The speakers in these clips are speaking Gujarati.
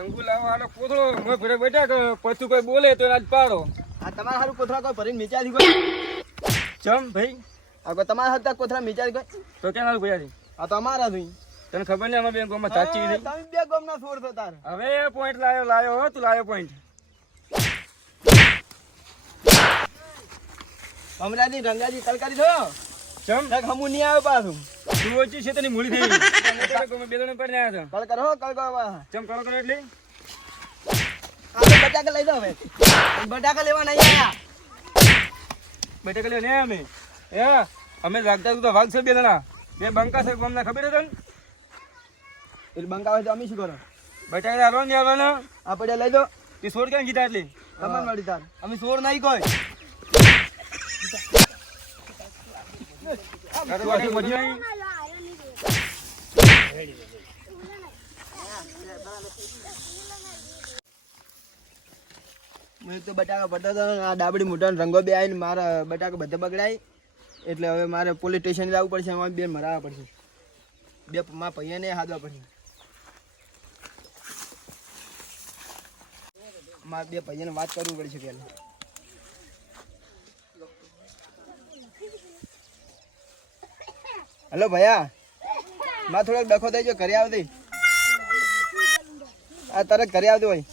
હાલો કોથળો મોય ભરે બેઠા કે પછું કોઈ બોલે તો આજ પાડો. આ તમારા હારું કોથળા કોઈ ભરીને મીચાથી કોઈ ચમ ભાઈ આ કોઈ તમારા હાથતા કોથળા મીચાથી કોઈ તો કેમ હારું ભૈયા આ તો અમારા તને ખબર અમે સાચી નહીં? તમે બે ગમના છોડ છો તાર. હવે પોઈન્ટ લાયો લાયો હો તું લાયો પોઈન્ટ અમરાજી ગંગાજી કલકારી છો? ચમ એક હમું નહીં આવે પાછું. તું ઓછી છે તેની મૂળી થઈ બે જણ પર આવ્યા કલ કરો હો, કરો ચમ કરો કરો એટલે? બટાકા લઈ દો હવે. બટાકા લેવા નહીં ને અમે? એ અમે લાગતા તું તો ભાગ છે બે જણા. બે બંકા છે અમને ખબર હતો ને એટલે બંકા હોય તો અમે શું કરો? બટાકા હાલવા નહીં હાલવાના આ પડ્યા લઈ દો તે સોર ક્યાં કીધા એટલે? તમારે મળી તાર. અમે સોર નહીં કોઈ તારે પાછી મજા આવી? મેં તો બટાકા ભરતા આ ડાબડી મોટા રંગો બે આવીને મારા બટાકા બધા બગડાય. એટલે હવે મારે પોલીસ સ્ટેશન જવું પડશે, અમારે બેન મરાવવા પડશે. બે મારા ભૈયાને હાદવા પડશે. મારા બે પૈયાને વાત કરવી પડશે પહેલા. હેલો ભૈયા. માં થોડોક ડખો થઈ ગયો, ઘરે આવતી આ તરત ઘરે આવતી હોય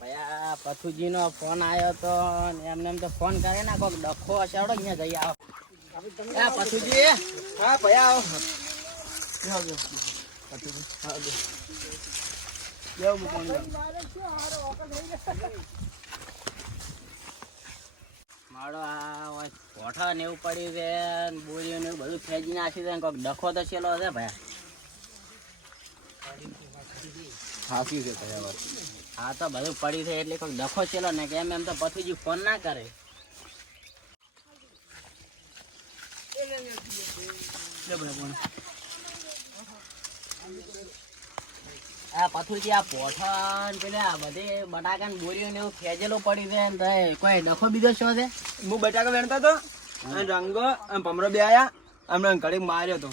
ભયા પથુજી નો ફોન આવ્યો તો એમને એમ તો ફોન કરે ને કોક ડખો હશે. આવડો અહીંયા જઈ આવો. પથુજી. હા, ભયા આવો. બેહો, પાણી મારો આ કોઠા ને એવું પડ્યું છે બોરીઓ ને એવું બધું ફેંકી નાખ્યું છે ડખો તો છેલ્લો છે ભાઈ હાંફ્યું છે વાત. તો બધું પડ્યું છે એટલે કોઈક ડખો છેલ્લો ને કે એમ એમ તો પથુજી ફોન ના કરે. આ પથુજી આ ને આ બધે બટાકા ને બોરીઓ ને એવું ખેંચેલું પડ્યું છે ને કોઈ ડખો બીજો શું છે? હું બટાકા વેણતો હતો અને રંગો અને ભમરો બે આયા. અમને ઘડીક માર્યો તો.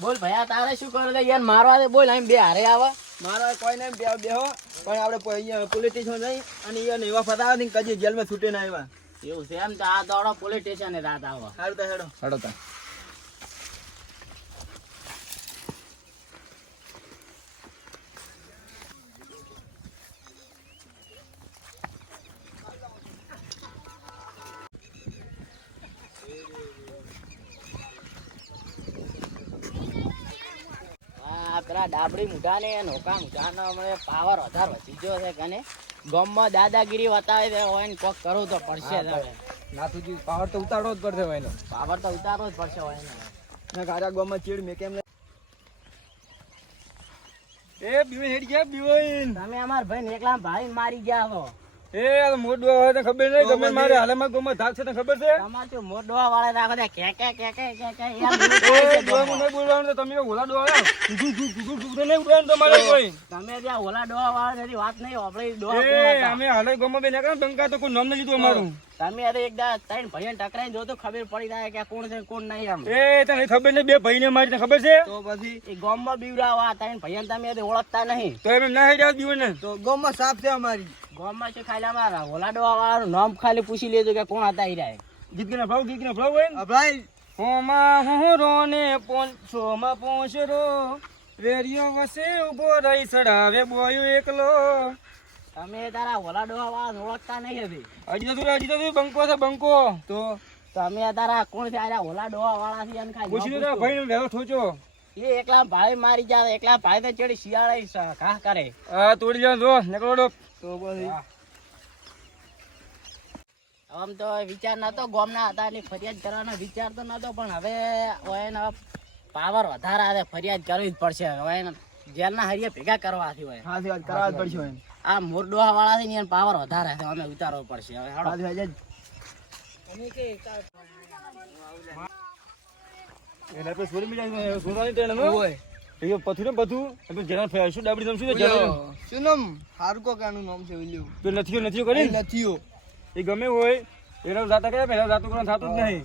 બોલ ભયા તારે શું કરો છે? યાર મારવા દે બોલ અહીં બે હારે આવે. મારવા કોઈ નહીં બે બેહો પણ આપણે પોલીસ સ્ટેશન જઈ અને એવા ફસાવા ને કદી જેલમાં છૂટે ના આવ્યા. એવું છે એમ તો આ દોડો પોલીસ સ્ટેશન રાત આવો. સારું તો હેડો. હાલો તા. પેલા ડાબડી મુઠા ને નોકા મુઠા નો હમણાં પાવર વધારે વધી ગયો છે કને ગામમાં દાદાગીરી બતાવે છે હોય ને કોક કરવું તો પડશે જ નાથુજી પાવર તો ઉતારવો જ પડશે હોય પાવર તો ઉતારવો જ પડશે હોય ને ગારા ગામમાં ચીડ મેં કેમ એ બીવો હેડ ગયા બીવેન તમે અમાર ભાઈ ને એકલા ભાઈ મારી ગયા છો એ આ મોટો હોય તો ખબર નહીં તમે મારે હાલમાં ગોમાં ધાક છે તને ખબર છે? તમારે તો મોર વાળા રાખો છે કે કે કે કે કે કે બોલવાનું તો તમે ઓલા ડોવા ગુગુ ગુગુ ગુગુ નહીં ઉડાડવાનું તમારે કોઈ. તમે ત્યાં ઓલા ડોવા વાળા વાત નહીં આપણે ડોહા એ? અમે હાલે ગોમાં બે નીકળ્યા બંકા તો કોઈ નામ નહીં લીધું અમારું. તમે અરે એકદા ત્રણ ભાઈઓને ટકરાઈને જો તો ખબર પડી જાય કે કોણ છે કોણ નહીં આમ એ તને ખબર નહીં બે ભાઈને મારી તને ખબર છે? તો પછી એ ગામમાં બીવડાવા ત્રણ ભાઈઓને તમે ઓળખતા નહીં. તો એમ ના હેડ્યા બીવન. ને તો ગામમાં સાફ છે અમારી. ગામમાં છે ખાલી અમારા ઓલા ડોહા વાળાનું નામ ખાલી પૂછી લેજો કે કોણ હતા ઈ રહ્યા ગીત ગીના ભાવ ગીત ગીના ભાવ હોય અભરાય હોમાં હોરો ને પોંચો માં પોંચરો વેરિયો વસે ઊભો રહી સડાવે બોયો એકલો. તમે તારા ઓલા ડોહા વાળા ઓળખતા નહીં હતી હજી તો હજી તો બંકો છે બંકો. તો તમે તારા કોણ છે? આ ઓલા ડોહા વાળા છે એને ખાલી પૂછી ભાઈ વેલો ઠોચો એ એકલા ભાઈ મારી જાય એકલા ભાઈ તો ચડી શિયાળે ઘા કરે. તોડી જા જો નીકળો તો પછી આમ તો વિચાર નતો ગોમના હતા એટલે ફરિયાદ કરવાનો વિચાર તો નતો પણ હવે ઓએન પાવર વધારે આવે ફરિયાદ કરવી જ પડશે. હવે એને જેલના હરિયા ભેગા કરવાથી હોય હાથી વાત કરવા જ પડશે હોય આ મોરડોહા વાળા છે ને પાવર વધારે છે અમે ઉતારવો પડશે. હવે હાડો હાથી વાત જ એટલે પર સોરી મીઠા સોનાની ટ્રેન હોય. એ પથું ને બધું એટલે જેના ફે- શું ડાબડી ને જેના શું નામ? હારકો કાનું નામ છે ઓલ્યું તો નથીઓ નથીઓ કરી? નથીઓ એ ગમે હોય એના જાતા કયા પહેલા જાતું કરવાનું થતું જ નહીં.